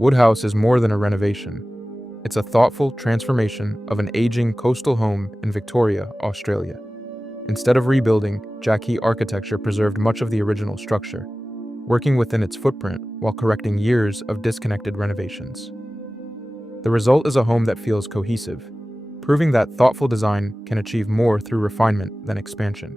Woodhouse is more than a renovation. It's a thoughtful transformation of an aging coastal home in Victoria, Australia. Instead of rebuilding, JAK Architecture preserved much of the original structure, working within its footprint while correcting years of disconnected renovations. The result is a home that feels cohesive, proving that thoughtful design can achieve more through refinement than expansion.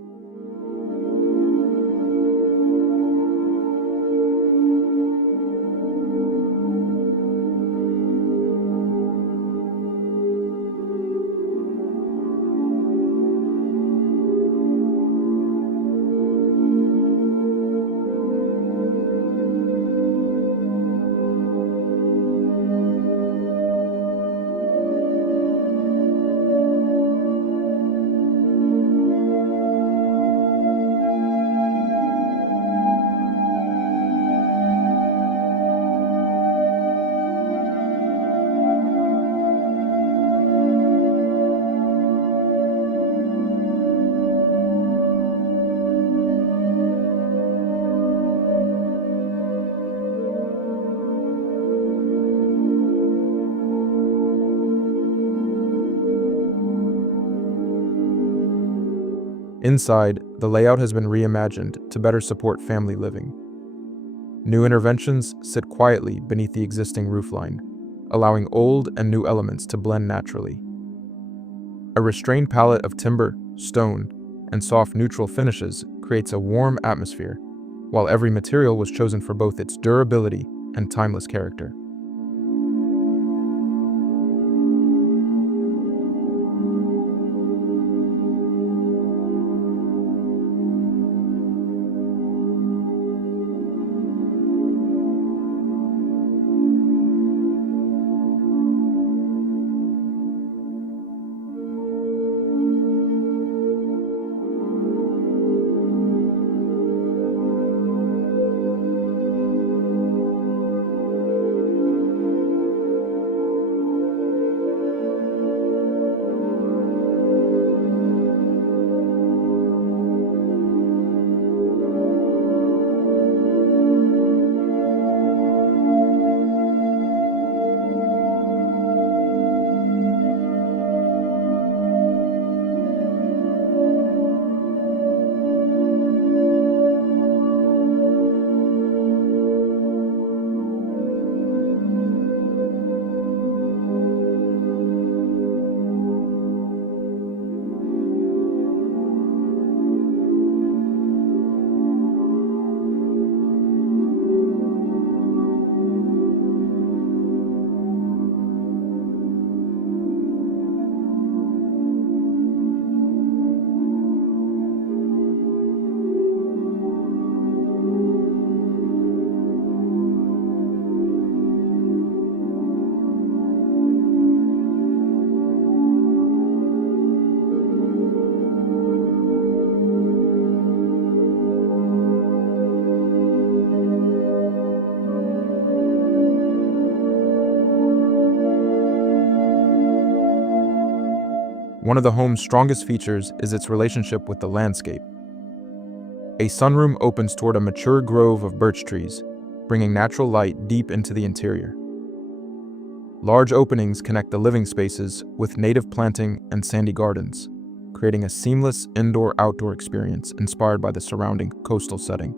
Inside, the layout has been reimagined to better support family living. New interventions sit quietly beneath the existing roofline, allowing old and new elements to blend naturally. A restrained palette of timber, stone, and soft neutral finishes creates a warm atmosphere, while every material was chosen for both its durability and timeless character. One of the home's strongest features is its relationship with the landscape. A sunroom opens toward a mature grove of birch trees, bringing natural light deep into the interior. Large openings connect the living spaces with native planting and sandy gardens, creating a seamless indoor-outdoor experience inspired by the surrounding coastal setting.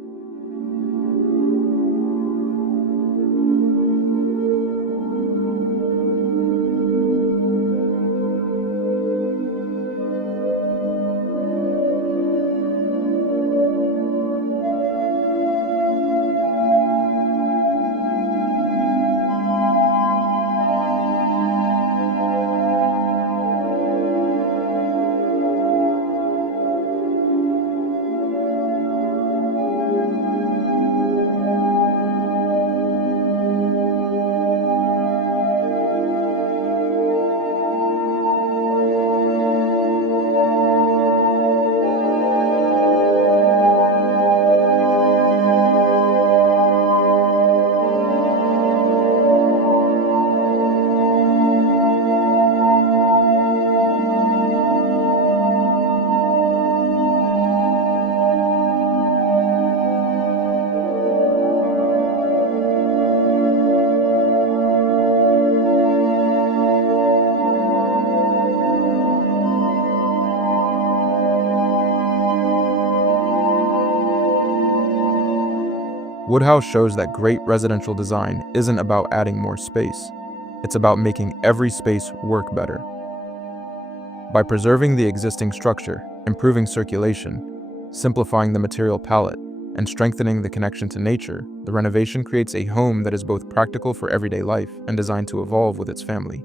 Woodhouse shows that great residential design isn't about adding more space. It's about making every space work better. By preserving the existing structure, improving circulation, simplifying the material palette, and strengthening the connection to nature, the renovation creates a home that is both practical for everyday life and designed to evolve with its family.